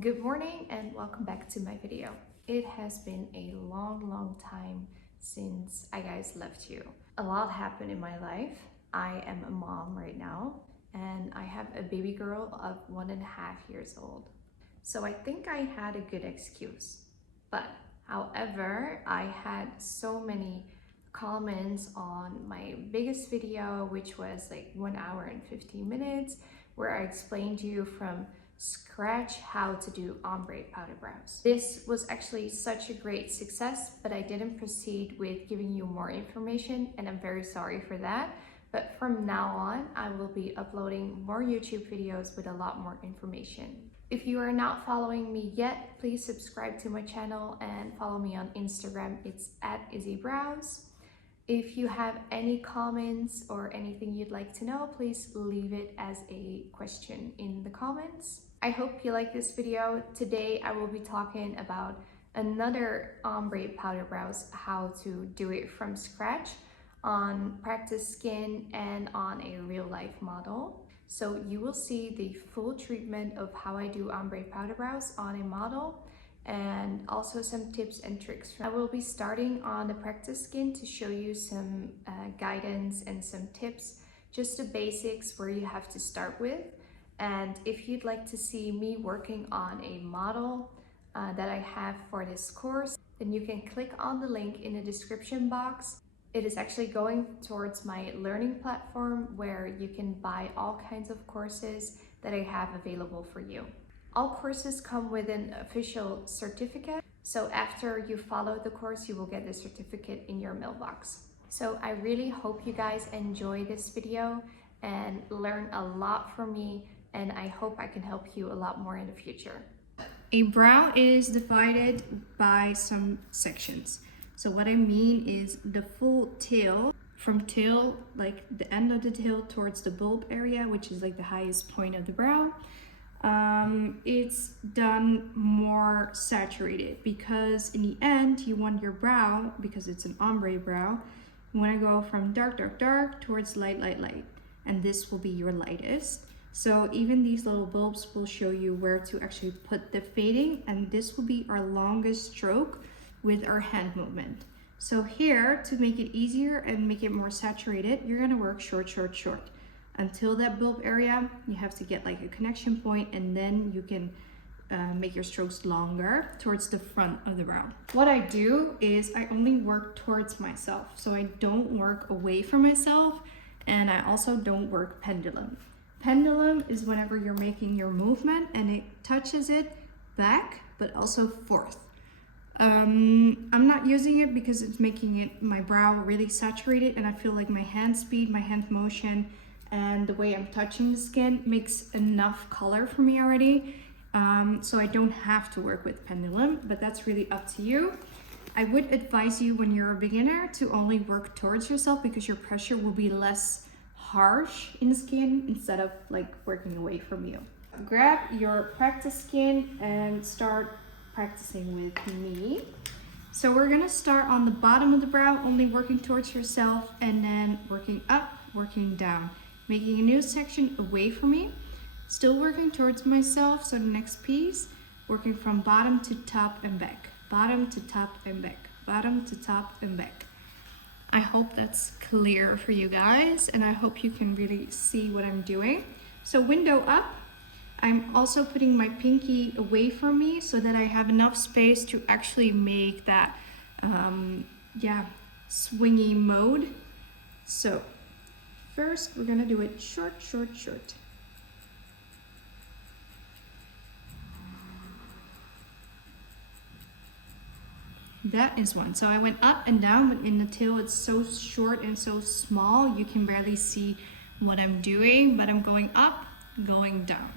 Good morning and welcome back to my video. It has been a long time since I guys left you. A lot happened in my life. I am a mom right now and I have a baby girl of 1.5 years old. So I think I had a good excuse. But however, I had so many comments on my biggest video, which was like 1 hour and 15 minutes, where I explained to you from scratch how to do ombre powder brows. This was actually such a great success, but I didn't proceed with giving you more information and I'm very sorry for that. But from now on, I will be uploading more YouTube videos with a lot more information. If you are not following me yet, please subscribe to my channel and follow me on Instagram. It's at IZZI Brows. If you have any comments or anything you'd like to know, please leave it as a question in the comments. I hope you like this video. Today I will be talking about another ombre powder brows, how to do it from scratch on practice skin and on a real life model. So you will see the full treatment of how I do ombre powder brows on a model and also some tips and tricks. I will be starting on the practice skin to show you some guidance and some tips, just the basics where you have to start with. And if you'd like to see me working on a model that I have for this course, then you can click on the link in the description box. It is actually going towards my learning platform where you can buy all kinds of courses that I have available for you. All courses come with an official certificate. So after you follow the course, you will get the certificate in your mailbox. So I really hope you guys enjoy this video and learn a lot from me, and I hope I can help you a lot more in the future. A brow is divided by some sections. So what I mean is the full tail, from tail, like the end of the tail towards the bulb area, which is like the highest point of the brow. It's done more saturated because in the end you want your brow, because it's an ombre brow, you want to go from dark towards light, and this will be your lightest. So even these little bulbs will show you where to actually put the fading, and this will be our longest stroke with our hand movement. So here, to make it easier and make it more saturated, you're gonna work short. Until that bulb area, you have to get like a connection point, and then you can make your strokes longer towards the front of the brow. What I do is I only work towards myself. So I don't work away from myself, and I also don't work pendulum. Pendulum is whenever you're making your movement and it touches it back, but also forth. I'm not using it because it's making my brow really saturated, and I feel like my hand speed, my hand motion, and the way I'm touching the skin makes enough color for me already. So I don't have to work with pendulum, but that's really up to you. I would advise you when you're a beginner to only work towards yourself because your pressure will be less harsh in the skin instead of like working away from you. Grab your practice skin and start practicing with me. So we're gonna start on the bottom of the brow, only working towards yourself, and then working up, working down, making a new section away from me, still working towards myself. So the next piece, working from bottom to top and back, bottom to top and back, bottom to top and back. I hope that's clear for you guys, and I hope you can really see what I'm doing. So window up, I'm also putting my pinky away from me so that I have enough space to actually make that, swingy mode. So first we're gonna do it short. That is one. So I went up and down, but in the tail it's so short and so small you can barely see what I'm doing, but I'm going up, going down.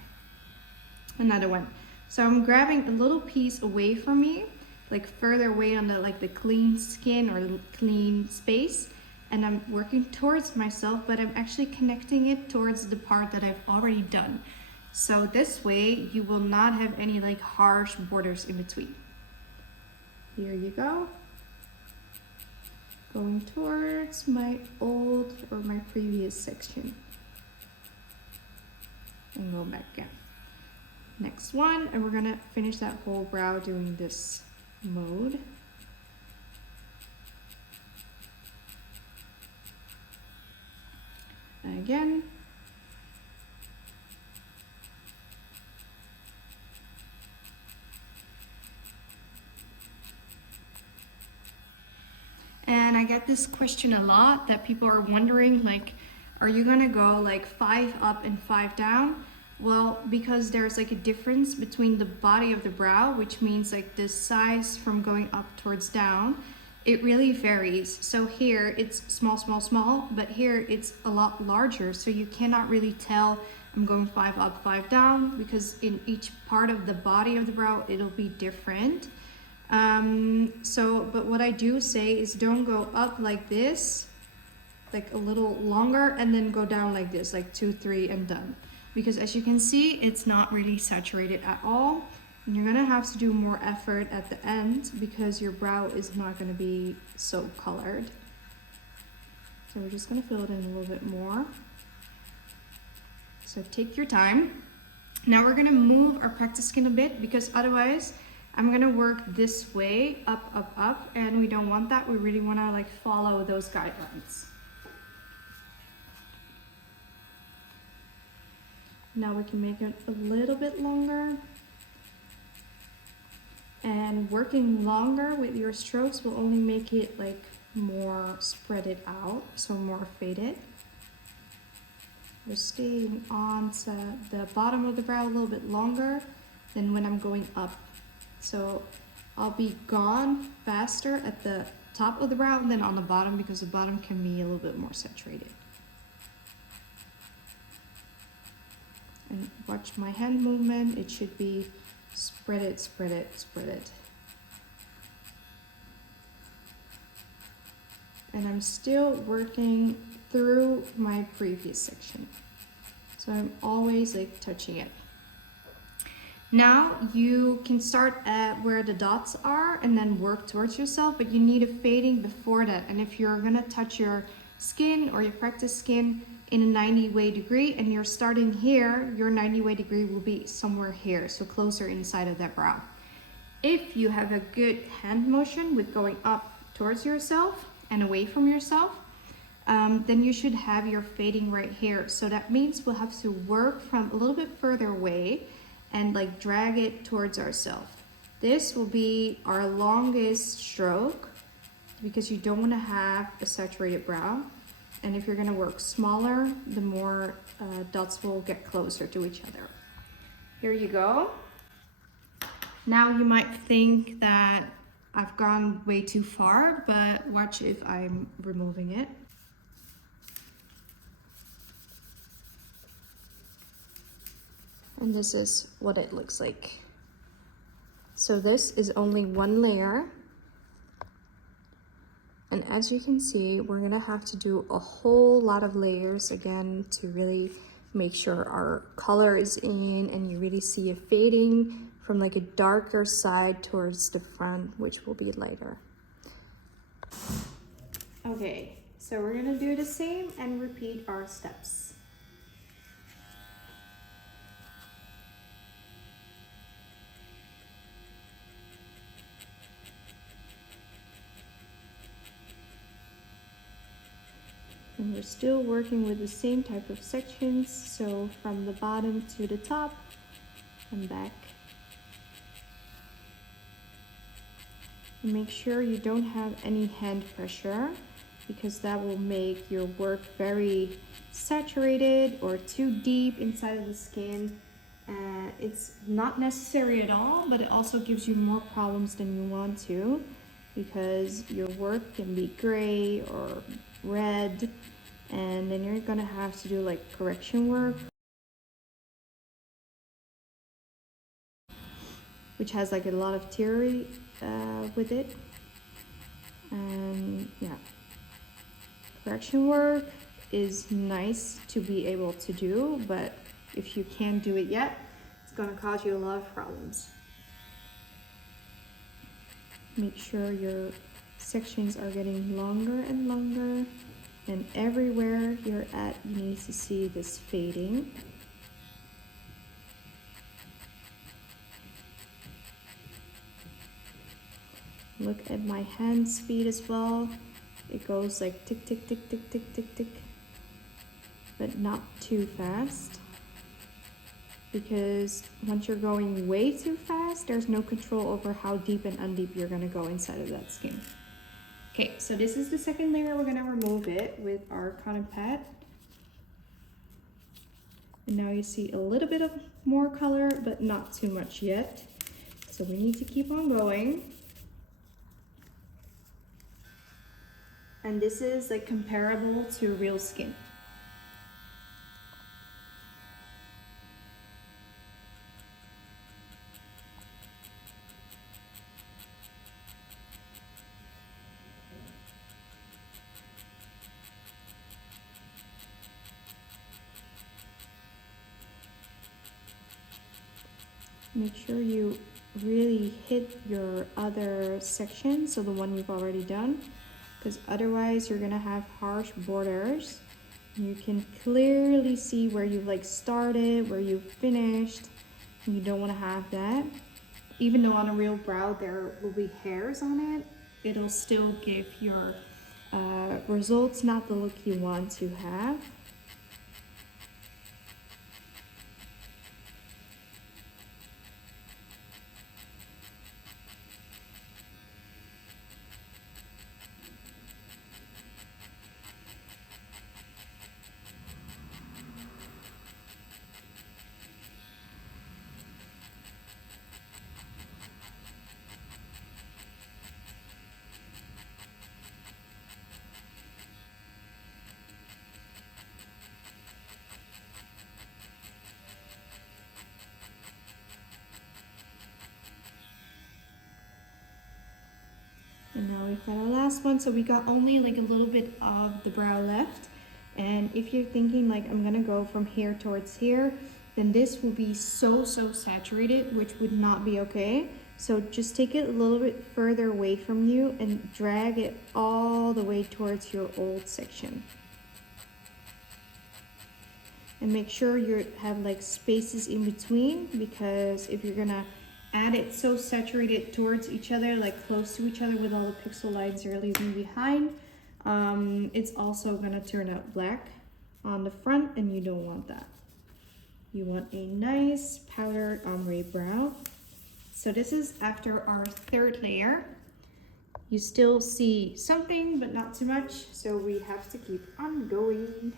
Another one. So I'm grabbing a little piece away from me, like further away on the clean skin or clean space, and I'm working towards myself, but I'm actually connecting it towards the part that I've already done. So this way you will not have any like harsh borders in between. Here you go. Going towards my old or my previous section. And go back again. next one, and we're gonna finish that whole brow doing this mode. And again. And I get this question a lot, that people are wondering, like, are you gonna go like 5 up and 5 down? Well, because there's like a difference between the body of the brow, which means like the size from going up towards down, it really varies. So here it's small, small, small, but here it's a lot larger. So you cannot really tell I'm going 5 up, 5 down, because in each part of the body of the brow, it'll be different. But what I do say is don't go up like this, like a little longer, and then go down like this, like 2, 3 and done. Because as you can see, it's not really saturated at all. And you're gonna have to do more effort at the end because your brow is not gonna be so colored. So we're just gonna fill it in a little bit more. So take your time. Now we're gonna move our practice skin a bit, because otherwise I'm gonna work this way, up, up, up, and we don't want that. We really wanna like follow those guidelines. Now we can make it a little bit longer. And working longer with your strokes will only make it like more spread it out, so more faded. We're staying on the bottom of the brow a little bit longer than when I'm going up. So I'll be gone faster at the top of the brow than on the bottom, because the bottom can be a little bit more saturated. And watch my hand movement, it should be spread it, spread it, spread it. And I'm still working through my previous section. So I'm always like touching it. Now you can start at where the dots are and then work towards yourself, but you need a fading before that. And if you're gonna touch your skin or your practice skin in a 90-way degree and you're starting here, your 90-way degree will be somewhere here, so closer inside of that brow. If you have a good hand motion with going up towards yourself and away from yourself, then you should have your fading right here. So that means we'll have to work from a little bit further away and like drag it towards ourselves. This will be our longest stroke because you don't want to have a saturated brow. And if you're going to work smaller, the more dots will get closer to each other. Here you go. Now you might think that I've gone way too far, but watch if I'm removing it. And this is what it looks like. So this is only one layer. And as you can see, we're gonna have to do a whole lot of layers again to really make sure our color is in and you really see a fading from like a darker side towards the front, which will be lighter. Okay, so we're gonna do the same and repeat our steps. And we're still working with the same type of sections, so from the bottom to the top and back. And make sure you don't have any hand pressure, because that will make your work very saturated or too deep inside of the skin. It's not necessary at all, but it also gives you more problems than you want to, because your work can be gray or red, and then you're gonna have to do like correction work, which has like a lot of theory with it. And yeah, correction work is nice to be able to do, but if you can't do it yet, it's gonna cause you a lot of problems. Make sure your sections are getting longer and longer, and everywhere you're at, you need to see this fading. Look at my hand speed as well. It goes like tick, tick, tick, tick, tick, tick, tick, but not too fast. Because once you're going way too fast, there's no control over how deep and undeep you're gonna go inside of that skin. Okay, so this is the second layer. We're gonna remove it with our cotton pad. And now you see a little bit of more color, but not too much yet. So we need to keep on going. And this is like comparable to real skin. Make sure you really hit your other section, so the one you've already done, because otherwise you're gonna have harsh borders. You can clearly see where you like started, where you finished. You don't want to have that. Even though on a real brow there will be hairs on it, it'll still give your results not the look you want to have. And now we've got our last one, so we got only like a little bit of the brow left. And if you're thinking like I'm gonna go from here towards here, then this will be so saturated, which would not be okay. So just take it a little bit further away from you and drag it all the way towards your old section. And make sure you have like spaces in between, because if you're gonna add it so saturated towards each other, like close to each other with all the pixel lines you're leaving behind, it's also gonna turn out black on the front, and you don't want that. You want a nice powdered ombre brow. So this is after our third layer. You still see something, but not too much, so we have to keep on going.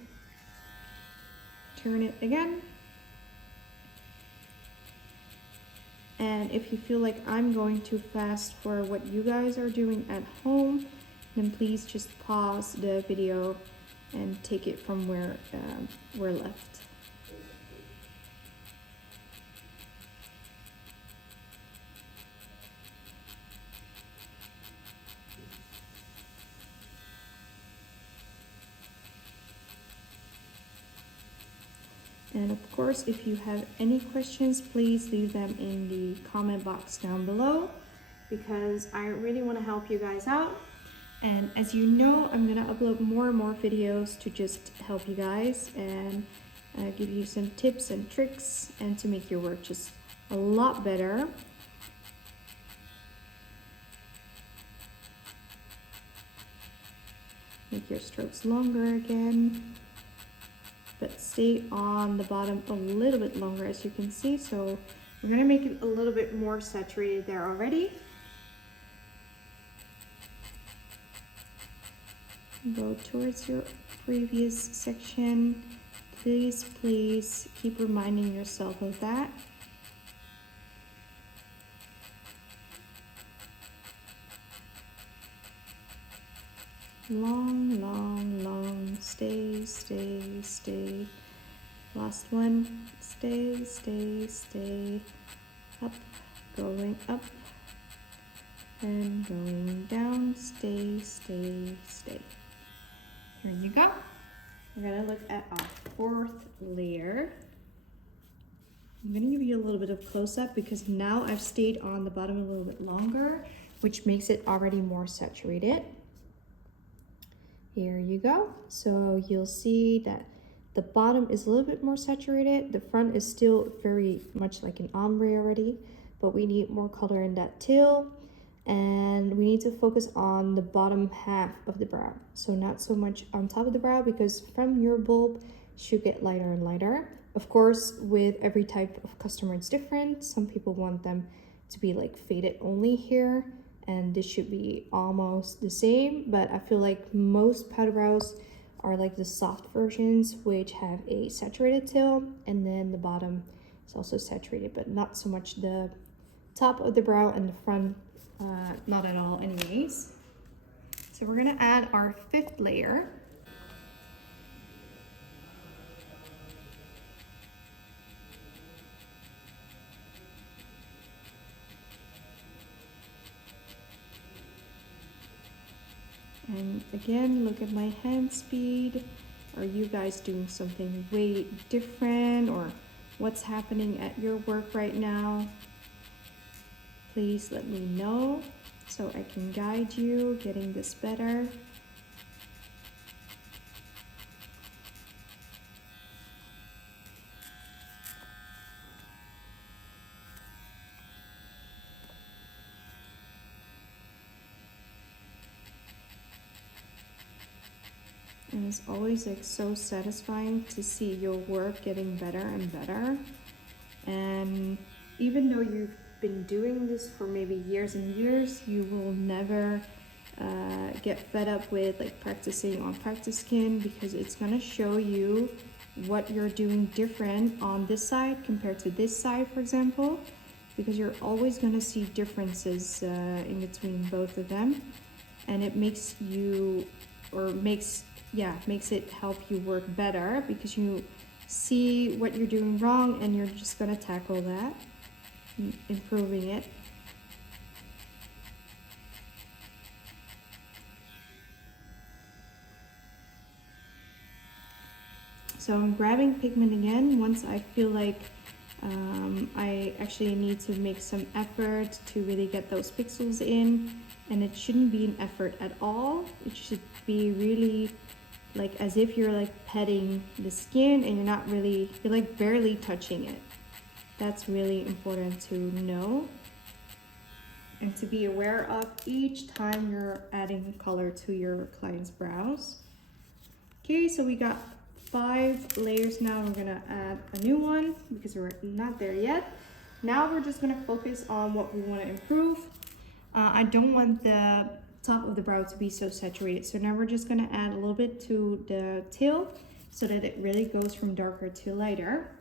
Turn it again. And if you feel like I'm going too fast for what you guys are doing at home, then please just pause the video and take it from where we're left. And of course, if you have any questions, please leave them in the comment box down below, because I really want to help you guys out. And as you know, I'm going to upload more and more videos to just help you guys and give you some tips and tricks and to make your work just a lot better. Make your strokes longer again, but stay on the bottom a little bit longer, as you can see. So we're gonna make it a little bit more saturated there already. Go towards your previous section. Please keep reminding yourself of that. Long, long, long. Stay. Last one. Stay. Up, going up, and going down. Stay. Here you go. We're gonna look at our fourth layer. I'm gonna give you a little bit of close-up because now I've stayed on the bottom a little bit longer, which makes it already more saturated. Here you go. So you'll see that the bottom is a little bit more saturated. The front is still very much like an ombre already, but we need more color in that tail. And we need to focus on the bottom half of the brow, so not so much on top of the brow, because from your bulb should get lighter and lighter. Of course, with every type of customer it's different. Some people want them to be like faded only here, and this should be almost the same, but I feel like most powder brows are like the soft versions, which have a saturated tail, and then the bottom is also saturated, but not so much the top of the brow and the front, not at all anyways. So we're gonna add our 5th layer. And again, look at my hand speed. Are you guys doing something way different, or what's happening at your work right now? Please let me know so I can guide you getting this better. And it's always like so satisfying to see your work getting better and better. And even though you've been doing this for maybe years and years, you will never get fed up with like practicing on practice skin, because it's gonna show you what you're doing different on this side compared to this side, for example, because you're always gonna see differences in between both of them, and it makes you, or makes it help you work better, because you see what you're doing wrong and you're just gonna tackle that, improving it. So I'm grabbing pigment again once I feel like I actually need to make some effort to really get those pixels in, and it shouldn't be an effort at all. It should be really like as if you're like petting the skin and you're like barely touching it. That's really important to know and to be aware of each time you're adding color to your client's brows. Okay, so we got 5 layers now. We're gonna add a new one because we're not there yet. Now we're just gonna focus on what we want to improve. I don't want the top of the brow to be so saturated, so now we're just gonna add a little bit to the tail so that it really goes from darker to lighter.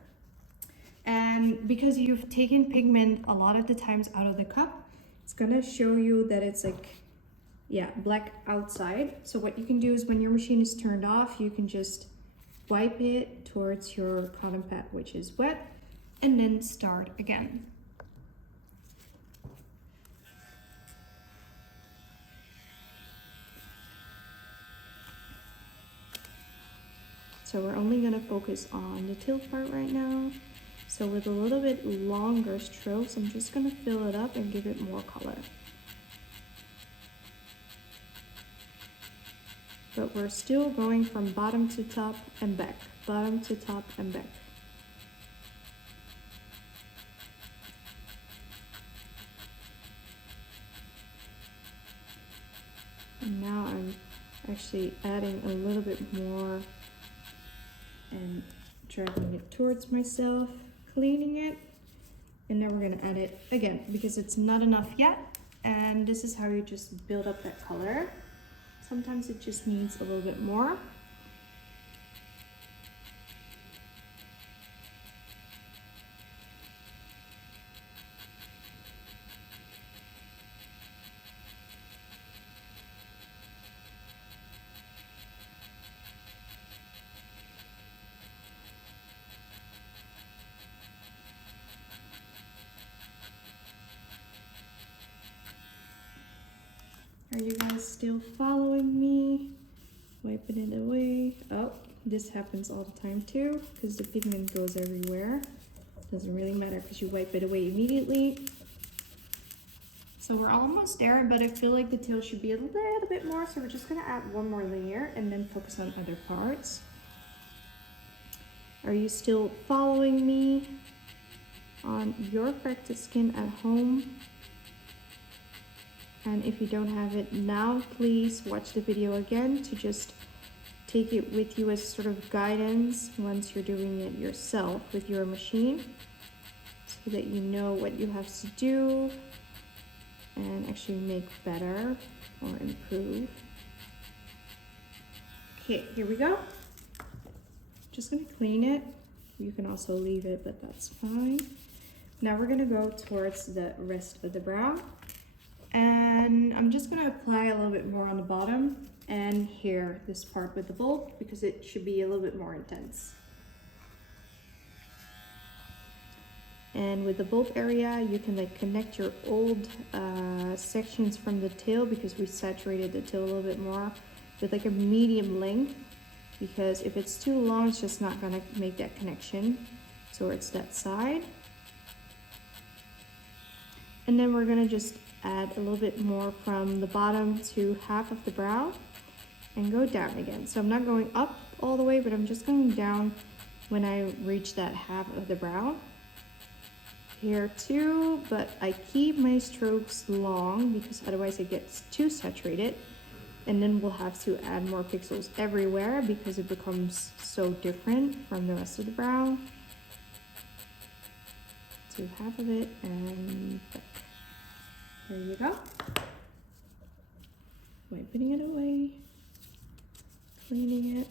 And because you've taken pigment a lot of the times out of the cup, it's gonna show you that it's like, yeah, black outside. So what you can do is when your machine is turned off, you can just wipe it towards your cotton pad, which is wet, and then start again. So we're only gonna focus on the tilt part right now. So with a little bit longer strokes, I'm just gonna fill it up and give it more color. But we're still going from bottom to top and back, bottom to top and back. And now I'm actually adding a little bit more and dragging it towards myself, cleaning it, and now we're gonna add it again because it's not enough yet. And this is how you just build up that color. Sometimes it just needs a little bit more. Are you guys still following me? Wiping it away. Oh, this happens all the time too, because the pigment goes everywhere. Doesn't really matter because you wipe it away immediately. So we're almost there, but I feel like the tail should be a little bit more, so we're just gonna add one more layer and then focus on other parts. Are you still following me on your practice skin at home? And if you don't have it now, please watch the video again to just take it with you as sort of guidance once you're doing it yourself with your machine, so that you know what you have to do and actually make better or improve. Okay, here we go. Just gonna clean it. You can also leave it, but that's fine. Now we're gonna go towards the rest of the brow. And I'm just gonna apply a little bit more on the bottom and here, this part with the bulb, because it should be a little bit more intense. And with the bulb area, you can like connect your old sections from the tail, because we saturated the tail a little bit more, with like a medium length, because if it's too long, it's just not gonna make that connection towards that side. And then we're gonna just add a little bit more from the bottom to half of the brow and go down again. So I'm not going up all the way, but I'm just going down when I reach that half of the brow. Here too, but I keep my strokes long because otherwise it gets too saturated. And then we'll have to add more pixels everywhere because it becomes so different from the rest of the brow. To half of it and back. There you go. Wiping it away, cleaning it.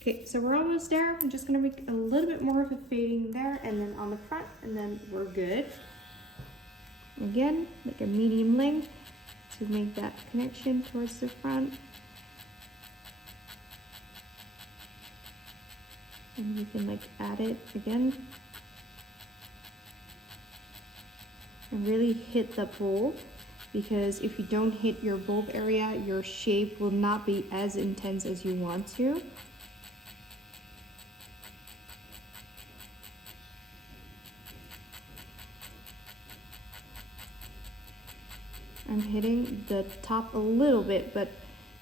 Okay, so we're almost there. I'm just gonna make a little bit more of a fading there and then on the front, and then we're good. Again, like a medium length to make that connection towards the front. And you can like add it again. And really hit the bulb, because if you don't hit your bulb area, your shape will not be as intense as you want to. I'm hitting the top a little bit, but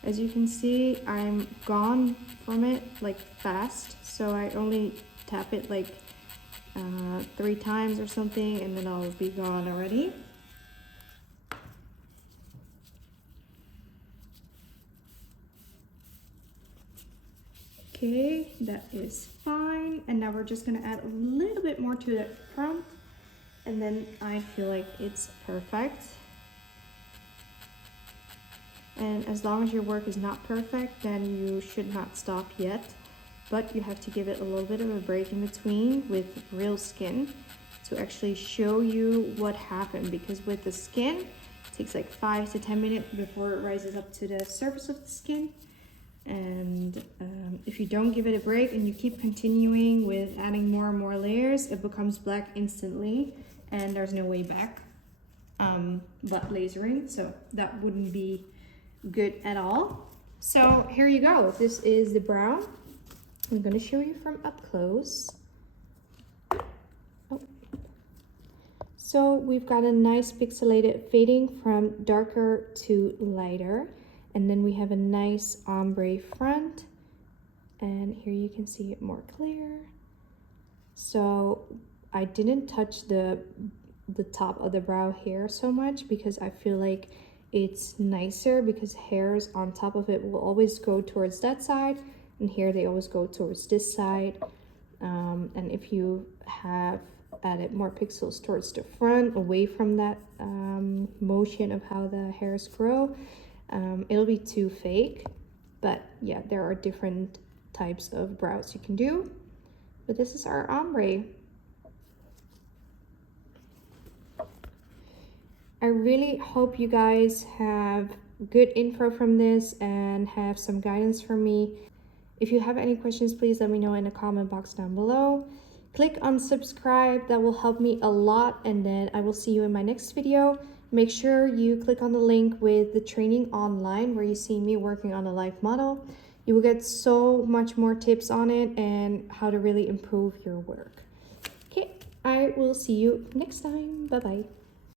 as you can see, I'm gone from it like fast. So I only tap it like 3 times or something, and then I'll be gone already. Okay, that is fine. And now we're just gonna add a little bit more to the front, and then I feel like it's perfect. And as long as your work is not perfect, then you should not stop yet. But you have to give it a little bit of a break in between with real skin to actually show you what happened, because with the skin, it takes like 5 to 10 minutes before it rises up to the surface of the skin. And if you don't give it a break and you keep continuing with adding more and more layers, it becomes black instantly and there's no way back but lasering, so that wouldn't be good at all. So here you go, this is the brow. I'm going to show you from up close. Oh. So we've got a nice pixelated fading from darker to lighter, and then we have a nice ombre front, and here you can see it more clear. So I didn't touch the top of the brow hair so much because I feel like it's nicer, because hairs on top of it will always go towards that side, and here they always go towards this side. And if you have added more pixels towards the front, away from that motion of how the hairs grow, it'll be too fake. But yeah, there are different types of brows you can do. But this is our ombre. I really hope you guys have good info from this and have some guidance from me. If you have any questions, please let me know in the comment box down below. Click on subscribe, that will help me a lot, and then I will see you in my next video. Make sure you click on the link with the training online where you see me working on a live model. You will get so much more tips on it and how to really improve your work. Okay, I will see you next time. Bye-bye.